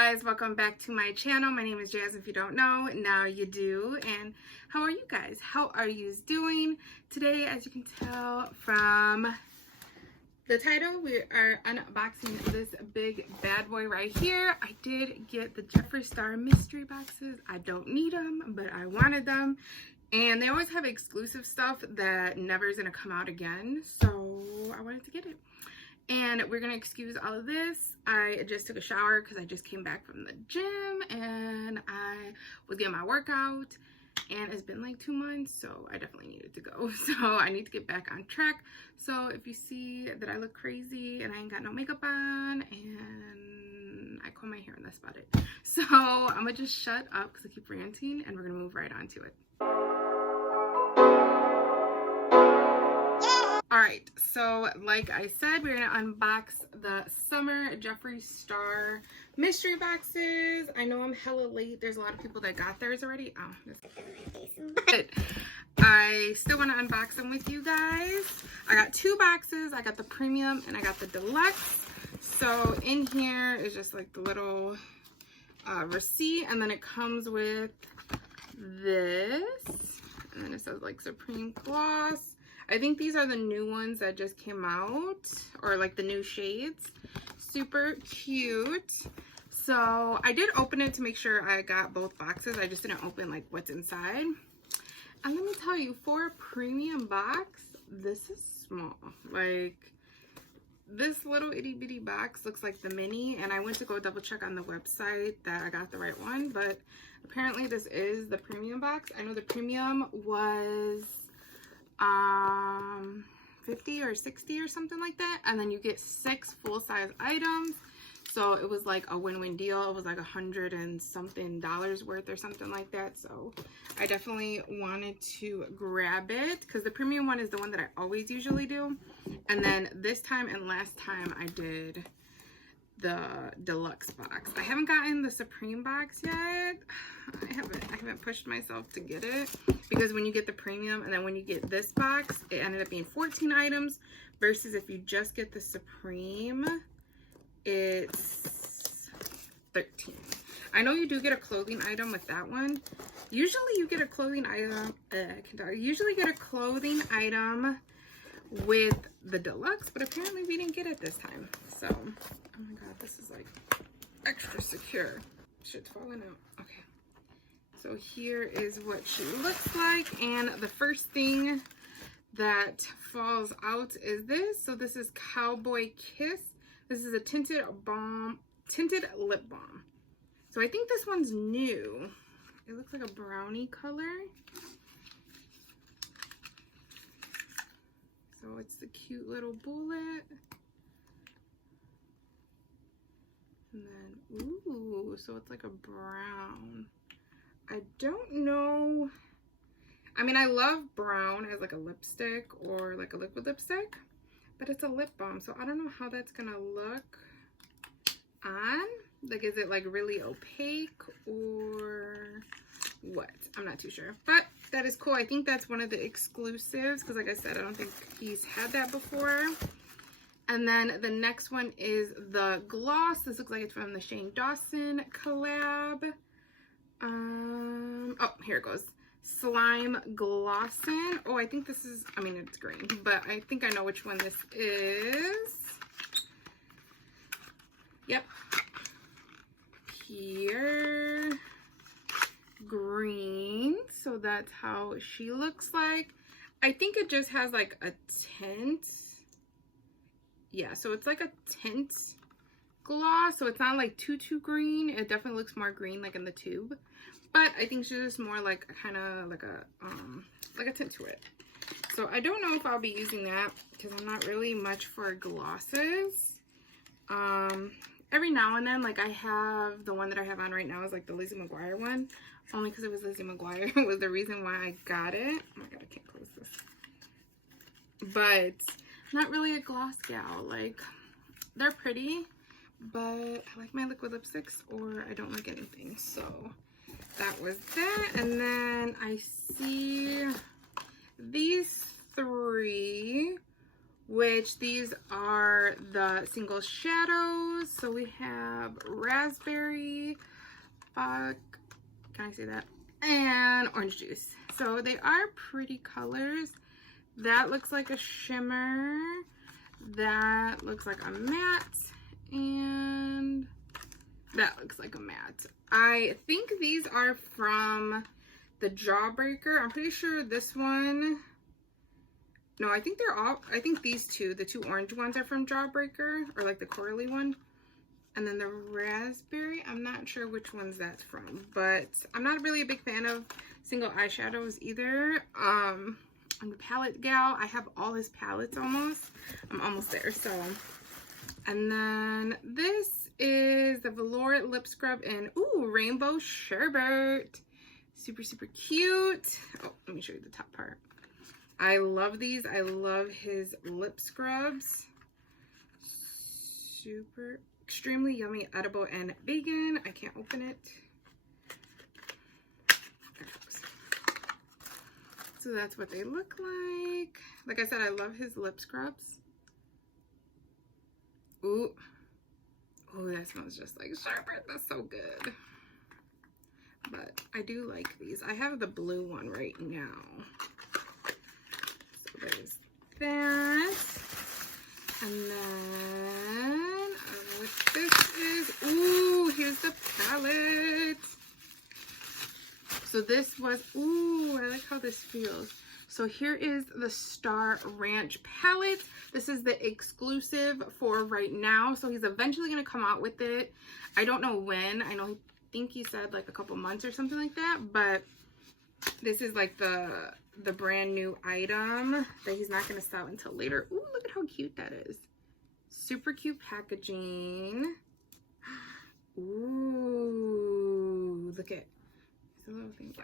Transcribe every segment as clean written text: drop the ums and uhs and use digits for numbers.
guys, welcome back to my channel. My name is Jazz. If you don't know, now you do. And how are you guys? How are you doing today? As you can tell from the title, we are unboxing this big bad boy right here. I did get the Jeffree Star mystery boxes. I don't need them, but I wanted them. And they always have exclusive stuff that never is going to come out again. So I wanted to get it. And we're going to excuse all of this. I just took a shower because I just came back from the gym and I was getting my workout. And it's been like 2 months, so I definitely needed to go. So I need to get back on track. So if you see that I look crazy and I ain't got no makeup on and I comb my hair and that's about it. So I'm going to just shut up because I keep ranting and we're going to move right on to it. Alright, so like I said, we're going to unbox the Summer Jeffree Star mystery boxes. I know I'm hella late. There's a lot of people that got theirs already. Oh, but I still want to unbox them with you guys. I got 2 boxes. I got the premium and I got the deluxe. So in here is just like the little receipt, and then it comes with this. And then it says like Supreme Gloss. I think these are the new ones that just came out, or like the new shades. Super cute. So I did open it to make sure I got both boxes. I just didn't open like what's inside. And let me tell you, for a premium box, this is small. Like, this little itty bitty box looks like the mini, and I went to go double check on the website that I got the right one, but apparently this is the premium box. I know the premium was 50 or 60 or something like that, and then you get 6 full-size items, so it was like a win-win deal. It was like $100 and something worth or something like that. So I definitely wanted to grab it because the premium one is the one that I always usually do, and then this time and last time I did the deluxe box. I haven't gotten the Supreme box yet. I haven't pushed myself to get it because when you get the premium and then when you get this box, it ended up being 14 items versus if you just get the Supreme, it's 13. I know you do get a clothing item with that one. Usually you get a clothing item, with the deluxe, but apparently we didn't get it this time. So, oh my god, this is like extra secure. Shit's falling out. Okay. So here is what she looks like, and the first thing that falls out is this. So this is Cowboy Kiss. This is a tinted lip balm. So I think this one's new. It looks like a brownie color. So it's the cute little bullet. And then, ooh, so it's like a brown. I don't know. I mean, I love brown as like a lipstick or like a liquid lipstick, but it's a lip balm, so I don't know how that's gonna look on. Like, is it like really opaque or what? I'm not too sure, but that is cool. I think that's one of the exclusives because like I said, I don't think he's had that before. And then the next one is the gloss. This looks like it's from the Shane Dawson collab. Oh, here it goes. Slime Glossin. Oh, I think this is, I mean, it's green, but I think I know which one this is. Yep. Here. Green. So that's how she looks like. I think it just has like a tint. Yeah, so it's like a tint gloss, so it's not like too green. It definitely looks more green like in the tube, but I think she's just more like kind of like a tint to it. So I don't know if I'll be using that because I'm not really much for glosses. Every now and then, like I have the one that I have on right now is like the Lizzie McGuire one, only because it was Lizzie McGuire was the reason why I got it. Oh my god, I can't close this. But not really a gloss gal. Like, they're pretty, but I like my liquid lipsticks or I don't like anything. So that was that. And then I see these 3 which these are the single shadows. So we have raspberry, can I say that? And orange juice. So they are pretty colors. That looks like a shimmer. That looks like a matte. And that looks like a matte. I think these are from the Jawbreaker. I'm pretty sure this one, no, I think they're all, I think these two, the two orange ones are from Jawbreaker, or like the corally one. And then the raspberry, I'm not sure which ones that's from, but I'm not really a big fan of single eyeshadows either. I'm a palette gal. I have all his palettes almost. I'm almost there, so. And then this is the Velour Lip Scrub in, ooh, Rainbow Sherbet. Super, super cute. Oh, let me show you the top part. I love these. I love his lip scrubs. Super, extremely yummy, edible, and vegan. I can't open it. So that's what they look like. Like I said, I love his lip scrubs. Ooh. Oh, that smells just like sherbet. That's so good. But I do like these. I have the blue one right now. So there's that. And then what this is, ooh, here's the palette. So this was, ooh, I like how this feels. So here is the Star Ranch palette. This is the exclusive for right now. So he's eventually going to come out with it. I don't know when. I think he said like a couple months or something like that. But this is like the brand new item that he's not going to sell until later. Ooh, look at how cute that is. Super cute packaging. Ooh, look at the little thing.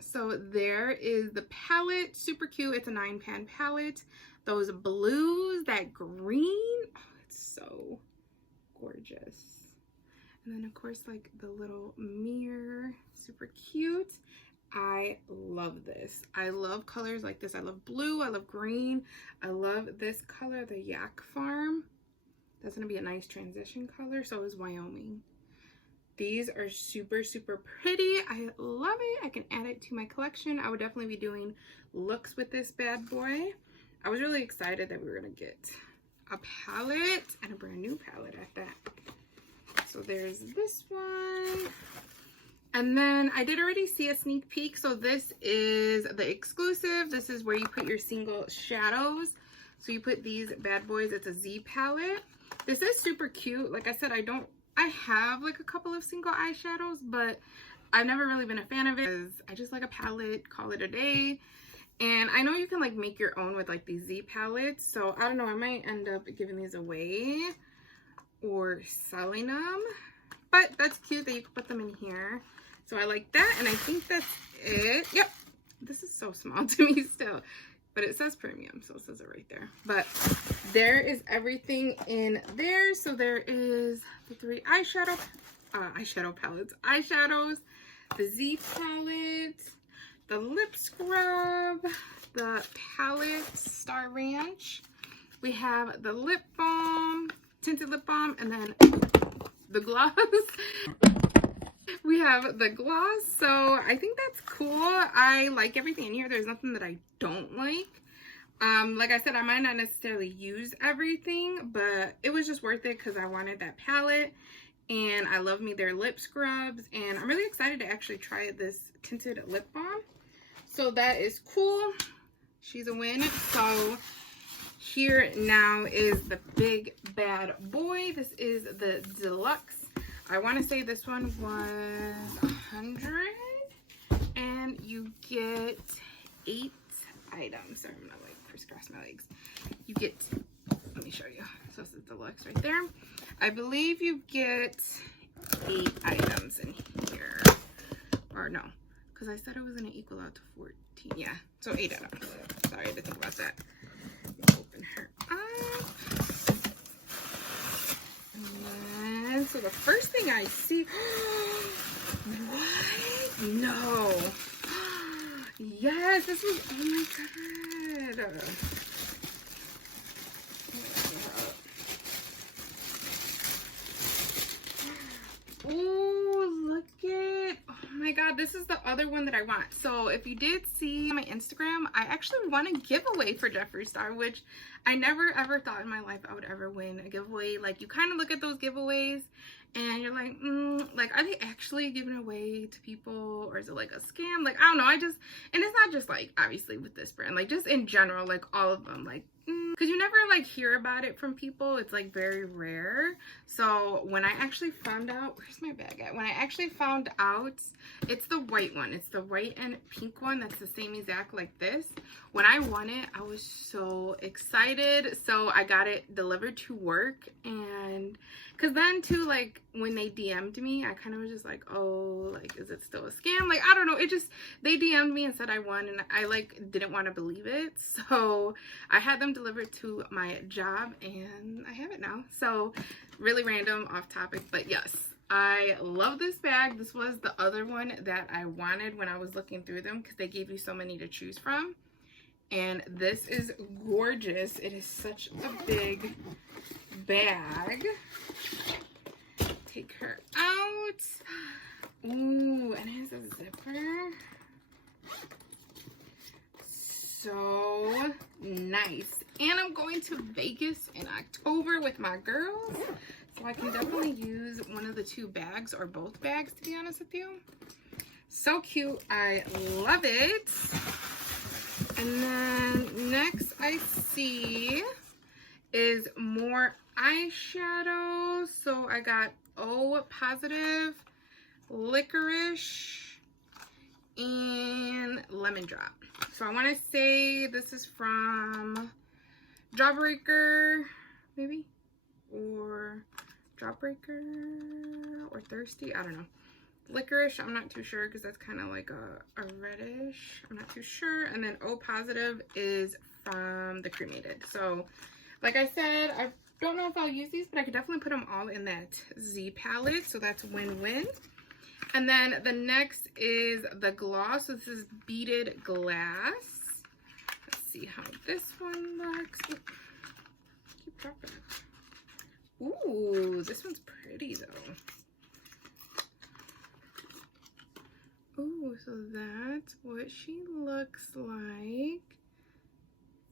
So there is the palette. Super cute. It's a 9-pan palette. Those blues, that green. Oh, it's so gorgeous. And then of course like the little mirror. Super cute. I love this. I love colors like this. I love blue. I love green. I love this color, the Yak Farm. That's going to be a nice transition color. So is Wyoming. These are super, super pretty. I love it. I can add it to my collection. I would definitely be doing looks with this bad boy. I was really excited that we were going to get a palette and a brand new palette at that. So there's this one. And then I did already see a sneak peek. So this is the exclusive. This is where you put your single shadows. So you put these bad boys. It's a Z palette. This is super cute. Like I said, I have like a couple of single eyeshadows, but I've never really been a fan of it because I just like a palette, call it a day. And I know you can like make your own with like these Z palettes. So I don't know, I might end up giving these away or selling them. But that's cute that you can put them in here. So I like that, and I think that's it. Yep, this is so small to me still. But it says premium, so it says it right there. But there is everything in there. So there is the 3 eyeshadow palettes. Eyeshadows, the Z palette, the lip scrub, the palette Star Ranch. We have the lip balm, tinted lip balm, and then the gloss. We have the gloss, so I think that's cool. I like everything in here. There's nothing that I don't like. Like I said, I might not necessarily use everything, but it was just worth it because I wanted that palette, and I love me their lip scrubs, and I'm really excited to actually try this tinted lip balm. So that is cool. She's a win. So here now is the big bad boy. This is the deluxe. I want to say this one was 100, and you get 8 items. Sorry, I'm gonna like crisscross my legs. You get, let me show you. So this is deluxe right there. I believe you get 8 items in here, or no, because I said it was gonna equal out to 14. Yeah, so 8 items. Sorry, I had to think about that. Open her up. And so the first thing I see, what? No. Yes, this was, oh my it. Oh, look it. Oh my God, this is the other one that I want. So if you did see my Instagram, I actually won a giveaway for Jeffree Star, which I never ever thought in my life I would ever win a giveaway. Like, you kind of look at those giveaways and you're like, like, are they actually giving away to people, or is it like a scam? Like, I don't know. And it's not just like, obviously with this brand, like just in general, like all of them, like, because you never like hear about it from people. It's like very rare. So when I actually found out, where's my bag at? When I actually found out, it's the white one. It's the white and pink one. That's the same exact like this. When I won it, I was so excited. So I got it delivered to work, and because then too, like when they DM'd me, I kind of was just like, oh, like, is it still a scam? Like, I don't know. It just, they DM'd me and said I won, and I like didn't want to believe it. So I had them delivered to my job, and I have it now. So really random, off topic, but yes, I love this bag. This was the other one that I wanted when I was looking through them, because they gave you so many to choose from. And this is gorgeous. It is such a big bag. Take her out. Ooh, and it has a zipper. So nice. And I'm going to Vegas in October with my girls, so I can definitely use one of the two bags, or both bags, to be honest with you. So cute. I love it. And then next I see is more eyeshadow. So I got O Positive, Licorice, and Lemon Drop. So I want to say this is from Jawbreaker, maybe, or Jawbreaker, or Thirsty, I don't know. Licorice, I'm not too sure, because that's kind of like a reddish, I'm not too sure. And then O Positive is from the Cremated. So like I said, I don't know if I'll use these, but I could definitely put them all in that Z palette, so that's win-win. And then the next is the gloss. So this is Beaded Glass. Let's see how this one looks. Ooh, keep dropping it. Ooh, this one's pretty though. Ooh, so that's what she looks like.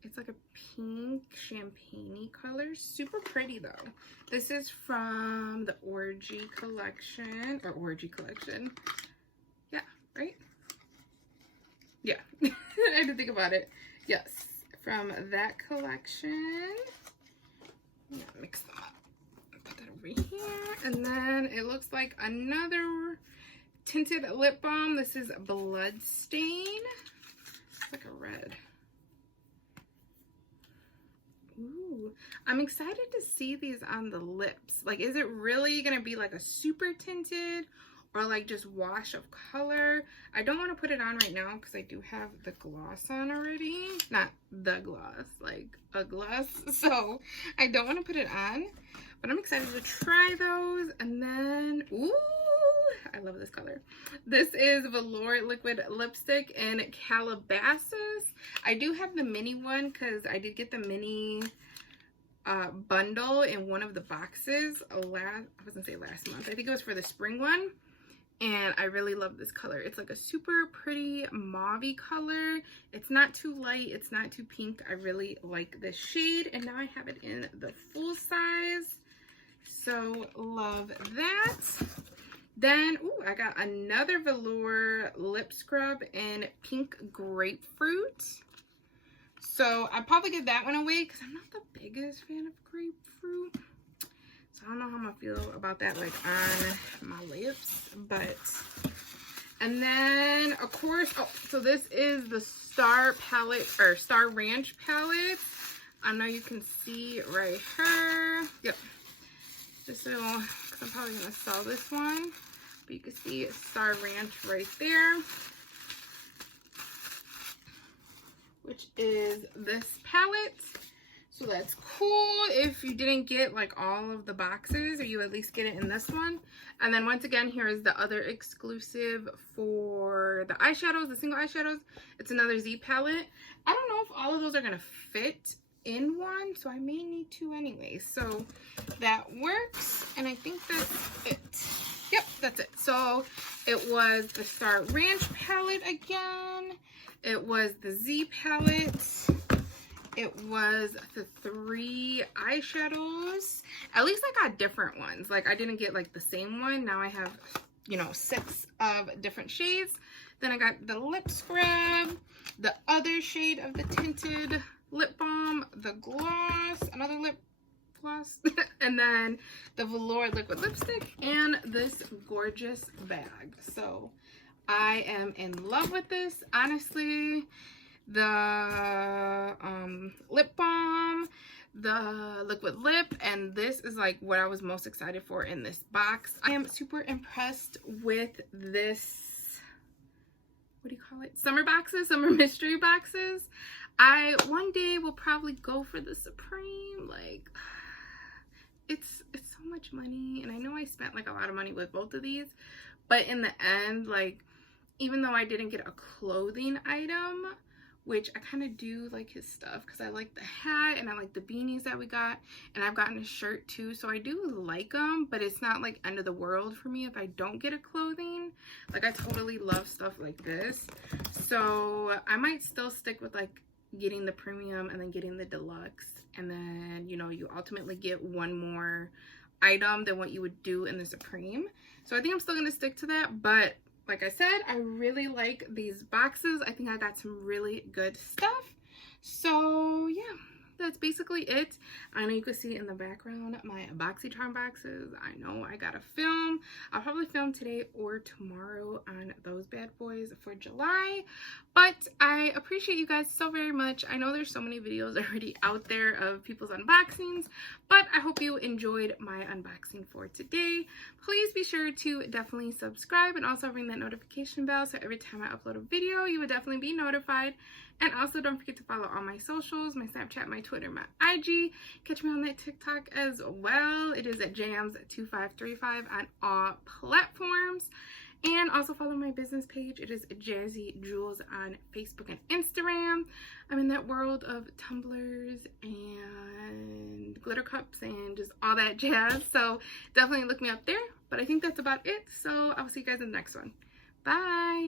It's like a pink champagne-y color. Super pretty though. This is from the Orgy collection, or Orgy collection. Yeah, right? Yeah, I had to think about it. Yes, from that collection. Yeah, mix them up. Put that over here. And then it looks like another tinted lip balm. This is Bloodstain. It's like a red. Ooh, I'm excited to see these on the lips. Like, is it really gonna be like a super tinted, or like just wash of color? I don't want to put it on right now because I do have the gloss on already. Not the gloss, like a gloss. So I don't want to put it on, but I'm excited to try those. And then, ooh, I love this color. This is Velour Liquid Lipstick in Calabasas. I do have the mini one because I did get the mini bundle in one of the boxes I was gonna say last month. I think it was for the spring one. And I really love this color. It's like a super pretty mauve-y color. It's not too light. It's not too pink. I really like this shade. And now I have it in the full size. So love that. Then, ooh, I got another velour lip scrub in Pink Grapefruit. So I'll probably give that one away because I'm not the biggest fan of grapefruit. So I don't know how I'm gonna feel about that like on my lips, but. And then of course, oh, so this is the Star palette, or Star Ranch palette. I know you can see right here. Yep. This little, because I'm probably gonna sell this one. But you can see Star Ranch right there, which is this palette. So that's cool if you didn't get like all of the boxes, or you at least get it in this one. And then once again, here is the other exclusive for the eyeshadows, the single eyeshadows. It's another Z palette. I don't know if all of those are gonna fit in one, so I may need to anyway. So that works, and I think that's it. Yep, that's it. So it was the Star Ranch palette again. It was the Z palette. It was the 3 eyeshadows. At least I got different ones. Like I didn't get like the same one. Now I have, you know, 6 of different shades. Then I got the lip scrub, the other shade of the tinted lip balm, the gloss, another lip gloss, and then the velour liquid lipstick, and this gorgeous bag. So I am in love with this, honestly. The lip balm, the liquid lip, and this is like what I was most excited for in this box. I am super impressed with this, what do you call it, summer boxes, summer mystery boxes. I one day will probably go for the Supreme. Like it's so much money, and I know I spent like a lot of money with both of these, but in the end, like even though I didn't get a clothing item, which I kind of do like his stuff because I like the hat and I like the beanies that we got, and I've gotten a shirt too, so I do like them, but it's not like end of the world for me if I don't get a clothing. Like I totally love stuff like this, so I might still stick with like getting the premium and then getting the deluxe, and then, you know, you ultimately get one more item than what you would do in the Supreme. So I think I'm still gonna stick to that, but like I said, I really like these boxes. I think I got some really good stuff. So yeah, that's basically it. I know you can see in the background my BoxyCharm boxes. I know I gotta film. I'll probably film today or tomorrow on those bad boys for July. But I appreciate you guys so very much. I know there's so many videos already out there of people's unboxings, but I hope you enjoyed my unboxing for today. Please be sure to definitely subscribe and also ring that notification bell, so every time I upload a video, you would definitely be notified. And also don't forget to follow all my socials, my Snapchat, my Twitter, my IG. Catch me on that TikTok as well. It is at jams2535 on all platforms. And also follow my business page. It is Jazzy Jewels on Facebook and Instagram. I'm in that world of tumblers and glitter cups and just all that jazz. So definitely look me up there. But I think that's about it. So I'll see you guys in the next one. Bye.